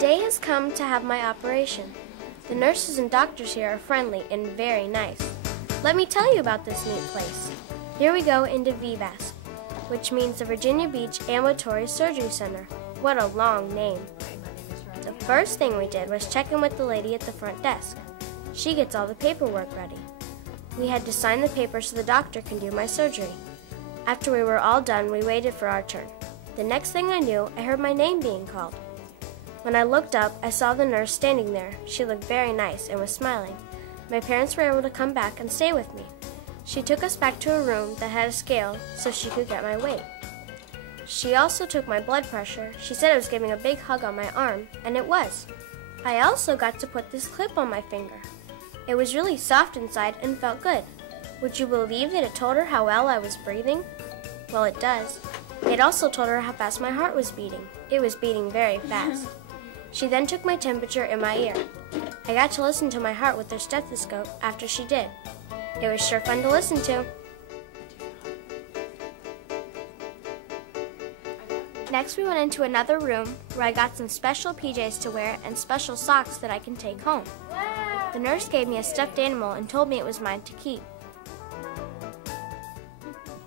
day has come to have my operation. The nurses and doctors here are friendly and very nice. Let me tell you about this neat place. Here we go into VBAS, which means the Virginia Beach Ambulatory Surgery Center. What a long name. The first thing we did was check in with the lady at the front desk. She gets all the paperwork ready. We had to sign the paper so the doctor can do my surgery. After we were all done, we waited for our turn. The next thing I knew, I heard my name being called. When I looked up, I saw the nurse standing there. She looked very nice and was smiling. My parents were able to come back and stay with me. She took us back to a room that had a scale so she could get my weight. She also took my blood pressure. She said it was giving a big hug on my arm, and it was. I also got to put this clip on my finger. It was really soft inside and felt good. Would you believe that it told her how well I was breathing? Well, it does. It also told her how fast my heart was beating. It was beating very fast. She then took my temperature in my ear. I got to listen to my heart with their stethoscope after she did. It was sure fun to listen to. Next, we went into another room where I got some special PJs to wear and special socks that I can take home. The nurse gave me a stuffed animal and told me it was mine to keep.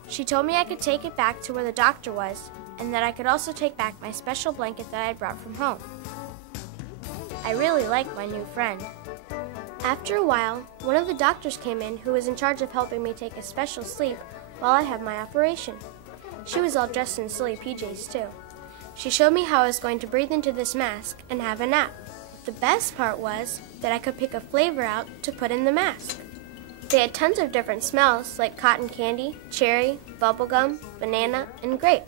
She told me I could take it back to where the doctor was and that I could also take back my special blanket that I had brought from home. I really like my new friend. After a while, one of the doctors came in who was in charge of helping me take a special sleep while I had my operation. She was all dressed in silly PJs too. She showed me how I was going to breathe into this mask and have a nap. The best part was that I could pick a flavor out to put in the mask. They had tons of different smells like cotton candy, cherry, bubblegum, banana, and grape.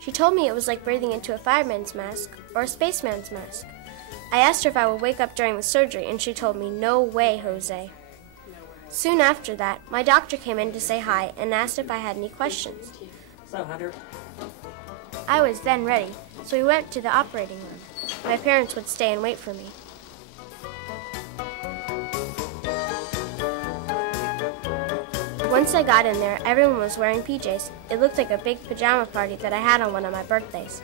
She told me it was like breathing into a fireman's mask or a spaceman's mask. I asked her if I would wake up during the surgery, and she told me, "No way, Jose." Soon after that, my doctor came in to say hi and asked if I had any questions. So, Hunter. I was then ready, so we went to the operating room. My parents would stay and wait for me. Once I got in there, everyone was wearing PJs. It looked like a big pajama party that I had on one of my birthdays.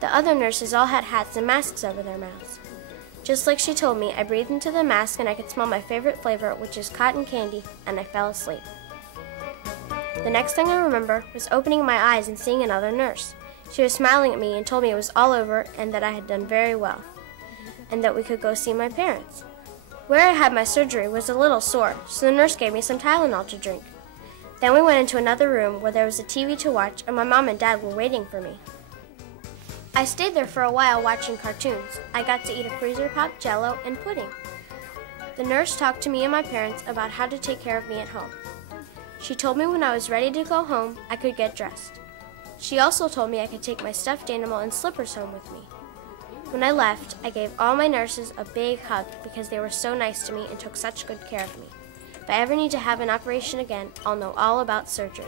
The other nurses all had hats and masks over their mouths. Just like she told me, I breathed into the mask and I could smell my favorite flavor, which is cotton candy, and I fell asleep. The next thing I remember was opening my eyes and seeing another nurse. She was smiling at me and told me it was all over and that I had done very well, and that we could go see my parents. Where I had my surgery was a little sore, so the nurse gave me some Tylenol to drink. Then we went into another room where there was a TV to watch and my mom and dad were waiting for me. I stayed there for a while watching cartoons. I got to eat a freezer pop, Jell-O, and pudding. The nurse talked to me and my parents about how to take care of me at home. She told me when I was ready to go home, I could get dressed. She also told me I could take my stuffed animal and slippers home with me. When I left, I gave all my nurses a big hug because they were so nice to me and took such good care of me. If I ever need to have an operation again, I'll know all about surgery.